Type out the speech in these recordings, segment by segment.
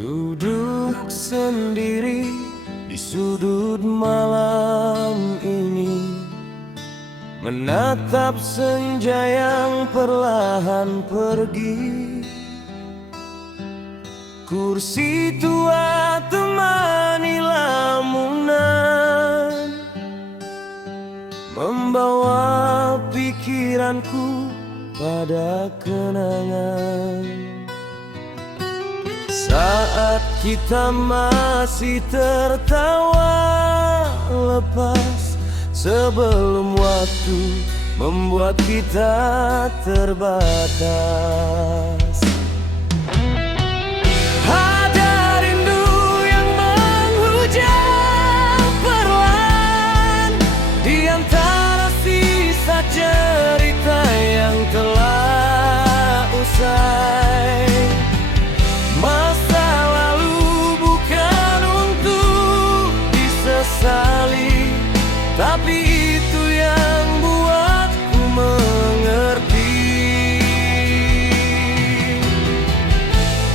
Duduk sendiri di sudut malam ini, menatap senja yang perlahan pergi. Kursi tua temani lamunan, membawa pikiranku pada kenangan. Saat kita masih tertawa lepas, sebelum waktu membuat kita terbatas. Ada rindu yang menghujam perlahan di antara sisa cerita yang telah usai. Masa lalu bukan untuk disesali, tapi itu yang buatku mengerti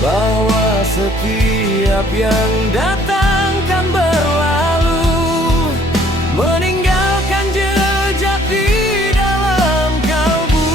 bahwa setiap yang datang kan berlalu, meninggalkan jejak di dalam kalbu.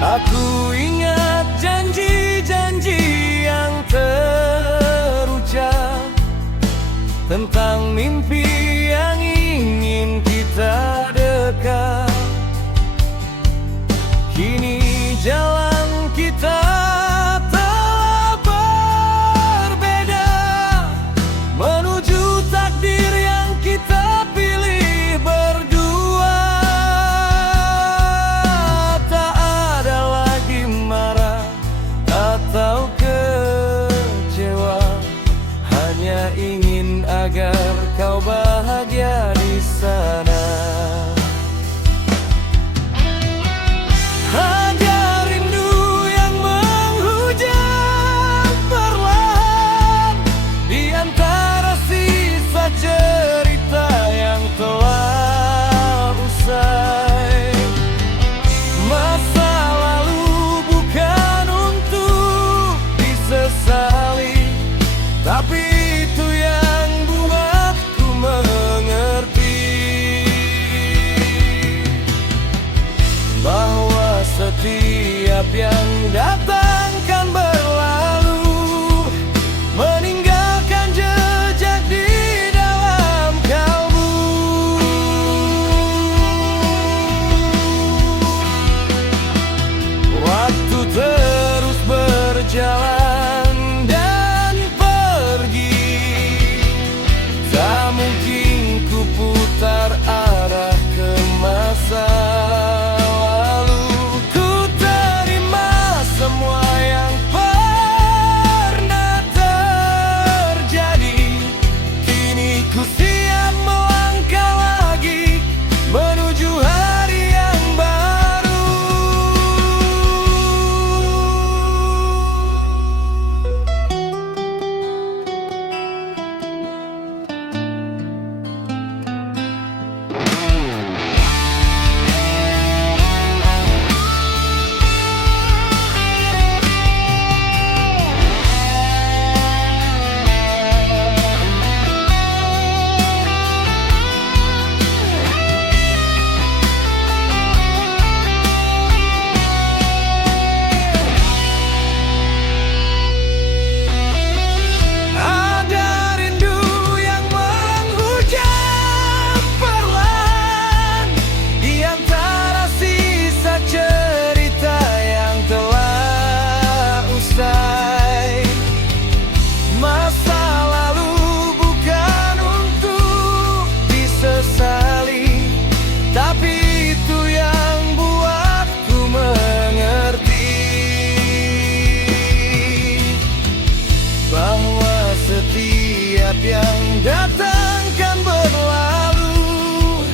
Aku ingat janji-janji yang terucap tentang mimpi yang ingin kita dekat. Kini jalan kita telah berbeda, menuju takdir yang kita pilih berdua. Tak ada lagi marah atau kecewa, hanya ingin agar kau bahagia di sana. Ada rindu yang menghujam perlahan di antara sisa cerita yang telah usai. Masa lalu bukan untuk disesali, tapi itu yang buatku mengerti bahwa setiap yang datang kan berlalu, meninggalkan jejak di dalam kalbu. Waktu terus berjalan dan pergi, tak mungkin ku putar arah ke masa lalu. Ku terima semua yang pernah terjadi, kini ku siap melangkah lagi menuju hari yang baru. Ada rindu yang menghujam perlahan di antara sisa cerita yang telah usai. Masa lalu bukan untuk disesali, tapi itu yang buatku mengerti bahwa setiap yang datang kan berlalu,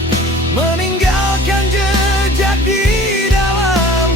meninggalkan jejak di dalam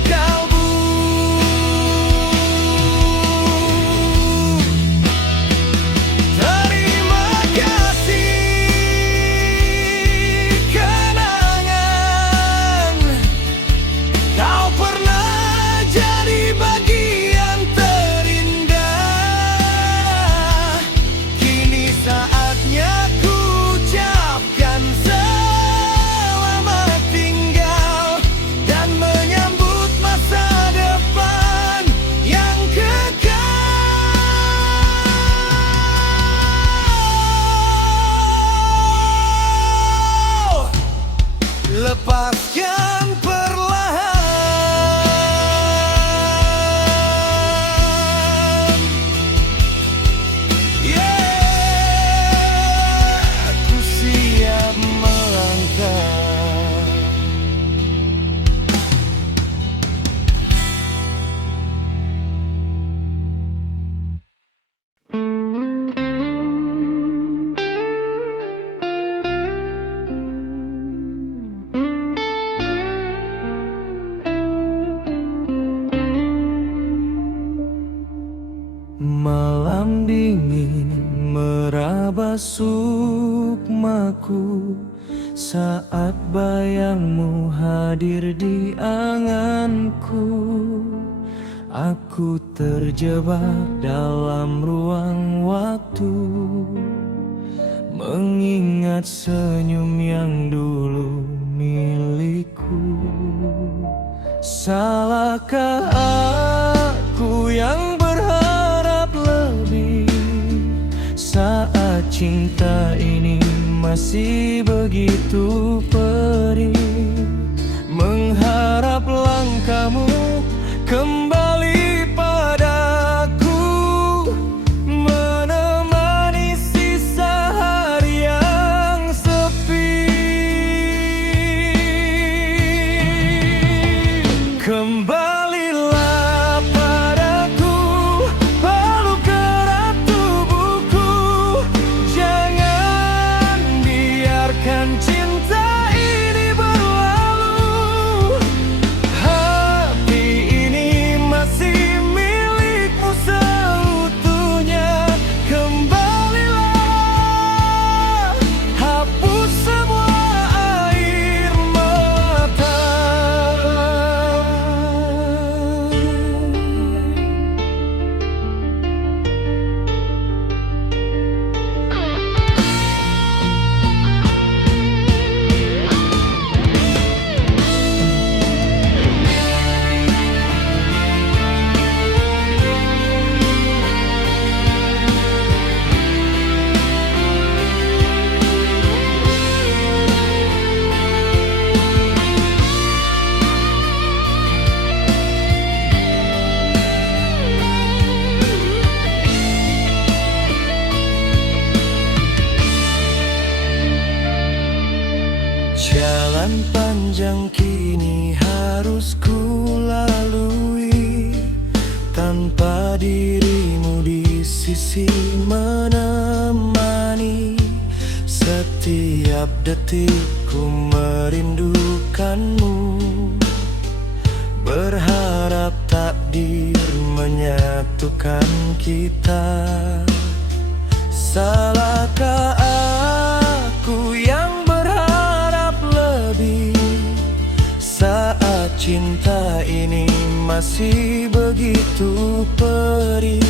meraba sukmaku saat bayangmu hadir di anganku. Aku terjebak dalam ruang waktu, mengingat senyum yang dulu milikku. Salahkah aku yang berharap lebih saat cinta ini masih begitu perih? Mengharap langkahmu kembali padaku, menemani sisa hari yang sepi. Kembalilah padaku, peluk erat tubuhku. Jangan biarkan cinta ini berlalu. Hati ini masih milikmu seutuhnya. Kembalilah, hapus semua air mata. Jalan panjang kini harus ku lalui, tanpa dirimu di sisi menemani. Setiap detikku merindukanmu, berharap takdir menyatukan kita. Salahkah aku yang berharap lebih saat cinta ini masih begitu perih?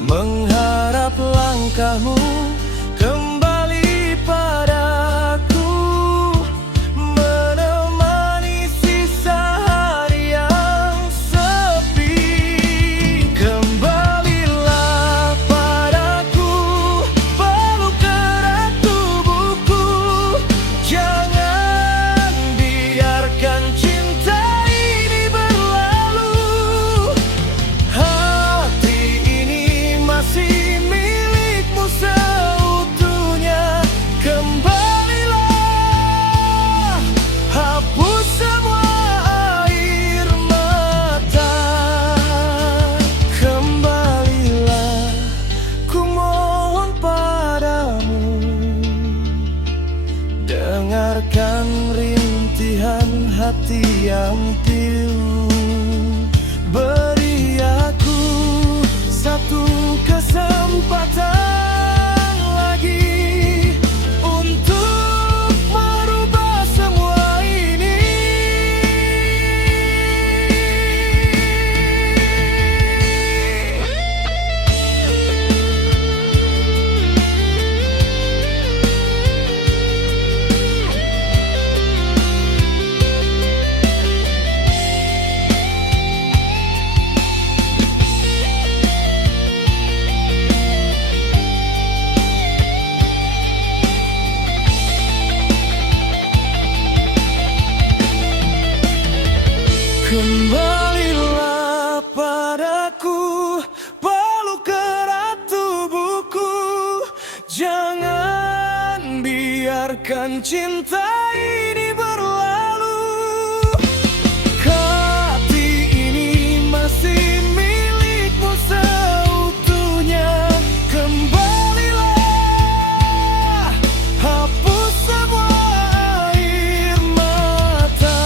Mengharap langkahmu kembali padaku, menemani sisa hari yang sepi. Kembalilah padaku, peluk erat tubuhku. Jangan biarkan cinta ini berlalu. Hati ini masih milikmu seutuhnya. Kembalilah, hapus semua air mata. Kembalilah, ku mohon padamu. Dengarkan rintihan hati yang pilu. Beri aku satu kesempatan lagi untuk merubah semua ini. Kembalilah padaku, peluk erat tubuhku. Jangan biarkan cinta ini berlalu. Hati ini masih milikmu seutuhnya. Kembalilah, hapus semua air mata.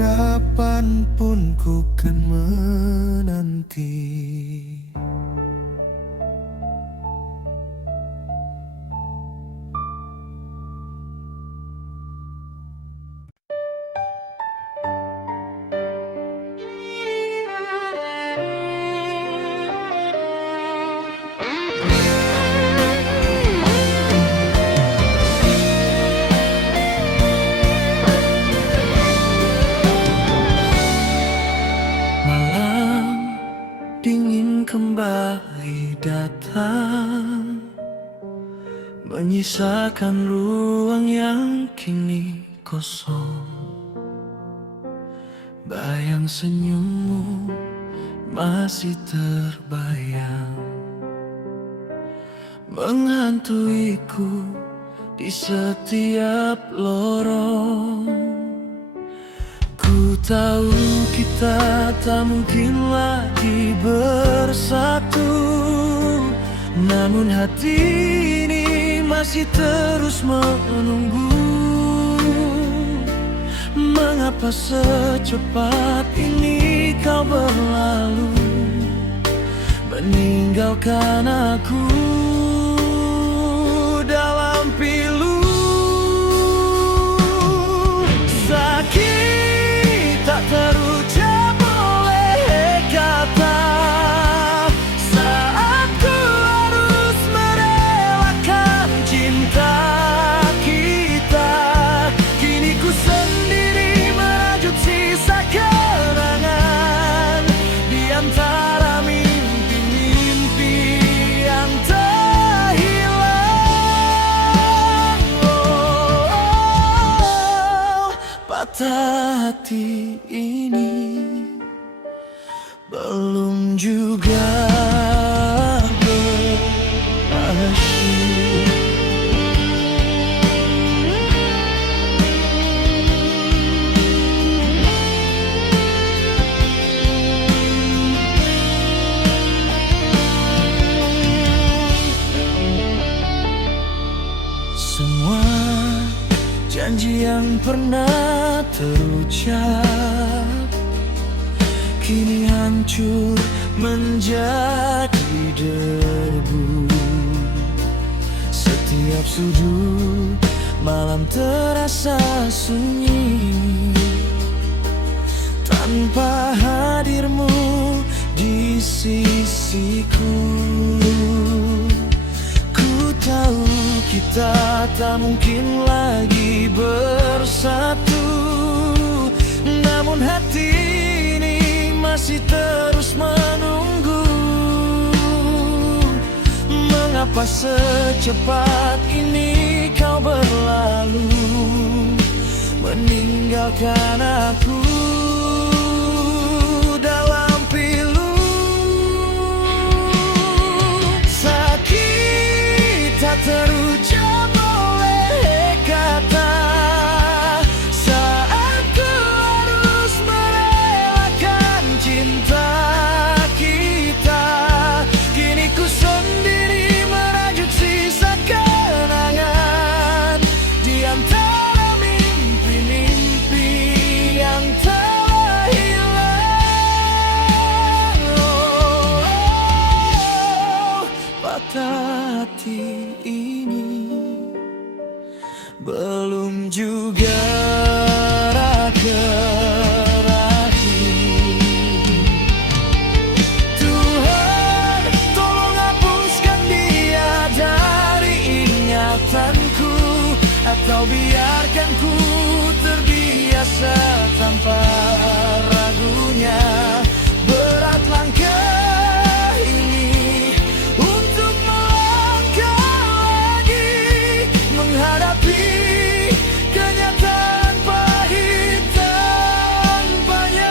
kapanpun ku kan menanti. Malam dingin kembali datang, menyisakan ruang yang kini kosong. Bayang senyummu masih terbayang, menghantuiku di setiap lorong. Ku tahu kita tak mungkin lagi bersatu, namun hati ini masih terus menunggu. Mengapa secepat ini kau berlalu, meninggalkan aku dalam pilu. Sakit tak terucap oleh kata, saat ku harus merelakan cinta kita. Kini ku sendiri merajut sisa kenangan di antara mimpi-mimpi yang terhilang. Patah hati ini belum juga berakhir. Semua janji yang pernah terucap kini hancur menjadi debu. Setiap sudut malam terasa sunyi tanpa hadirmu di sisiku. Ku tahu kita tak mungkin lagi bersatu, namun hati ini masih terus menunggu. Mengapa secepat ini kau berlalu, meninggalkan aku dalam pilu. Sakit tak terucap oleh kata, saat ku harus merelakan cinta kita. Kini ku sendiri merajut sisa kenangan di antara mimpi-mimpi yang telah hilang. Patah hati ini belum juga berakhir. Tuhan, tolong hapuskan dia dari ingatanku, atau biarkan ku terbiasa tanpa ragunya. Berat langkah ini untuk melangkah lagi, menghadapi kenyataan pahit tanpanya.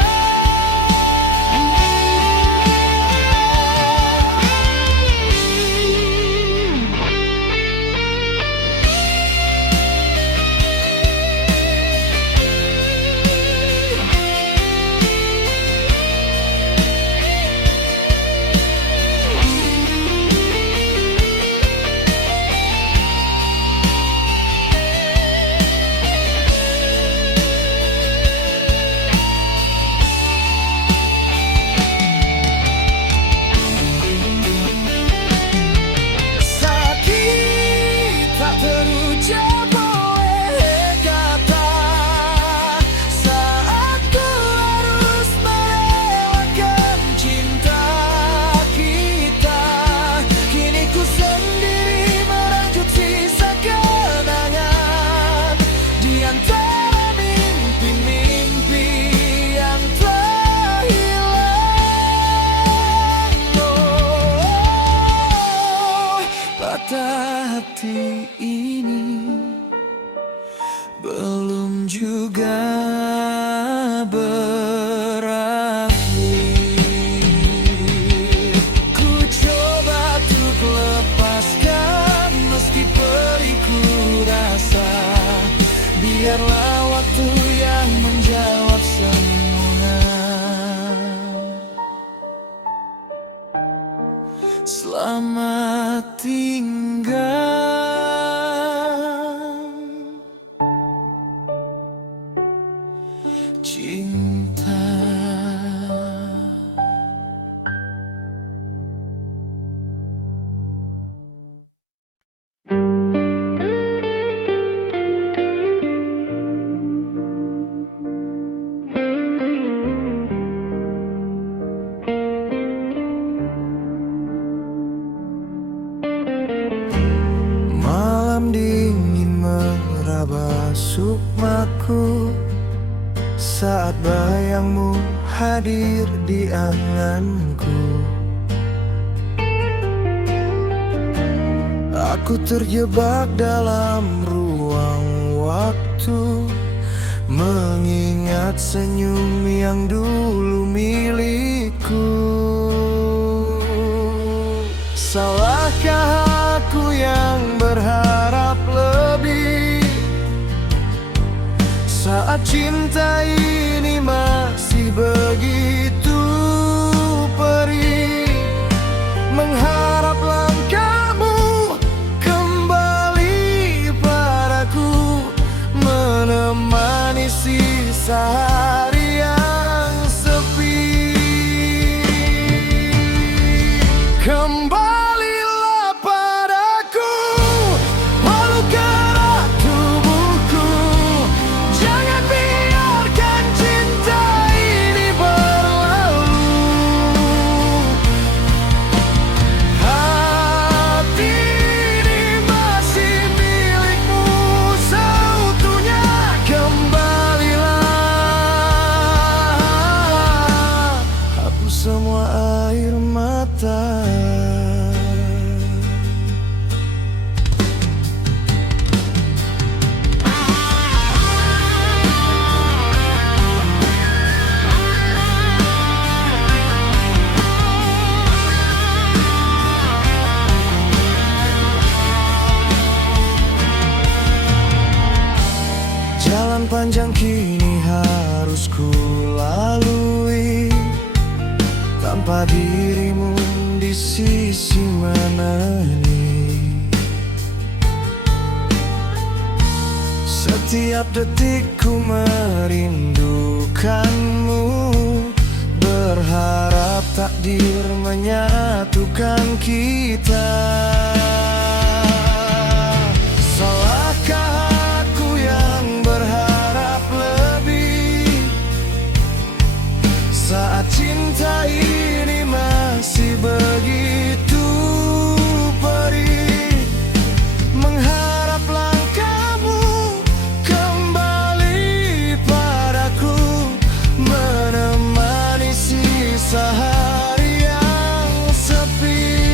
hati ini belum juga berakhir. Ku coba untuk lepaskan meski periku rasa. Biarlah waktu yang menjawab semua. Selamat tinggal cinta. Malam dingin meraba sukmaku saat bayangmu hadir di anganku. Aku terjebak dalam ruang waktu, mengingat senyum yang dulu milikku. Salahkah aku yang berharap lebih saat cinta ini masih begitu perih? Mengharap langkahmu kembali padaku, menemani sisa hari yang sepi. Kembalilah padaku, walau gerak tubuhku. Jangan biarkan cinta ini berlalu. Hati ini masih milikmu seutuhnya. Kembalilah, hapus semua air mata. Jalan panjang kini harus ku lalui, tanpa dirimu di sisi mana ini. Setiap detik ku merindukanmu, berharap takdir menyatukan kita. Salahkah aku yang berharap lebih saat cinta ini masih begitu perih? Mengharap langkahmu kembali padaku, menemani sisa hari yang sepi.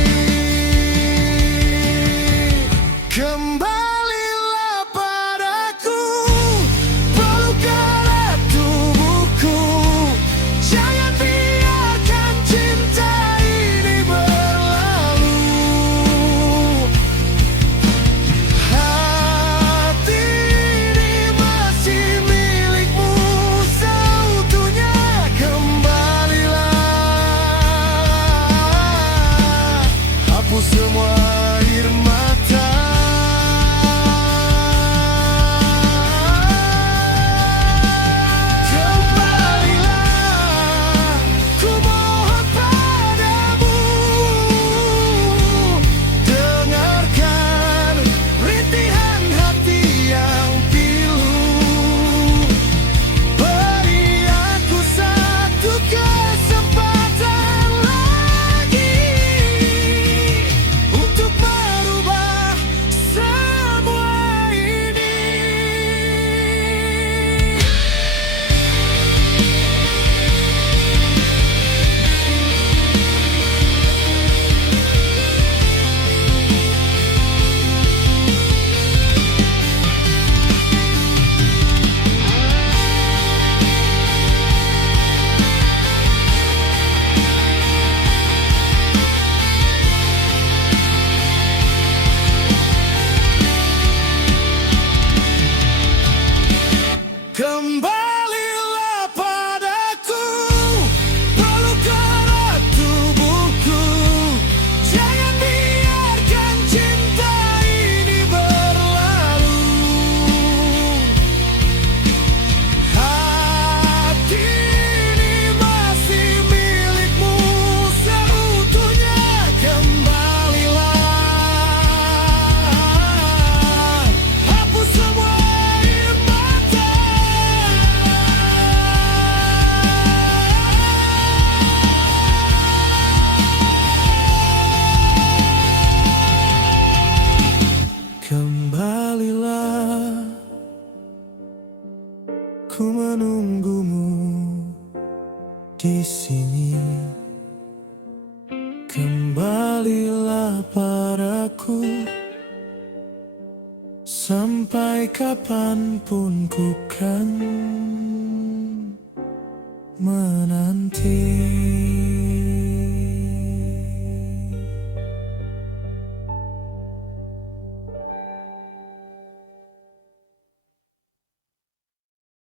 Kembalilah padaku, sampai kapanpun ku kan menanti.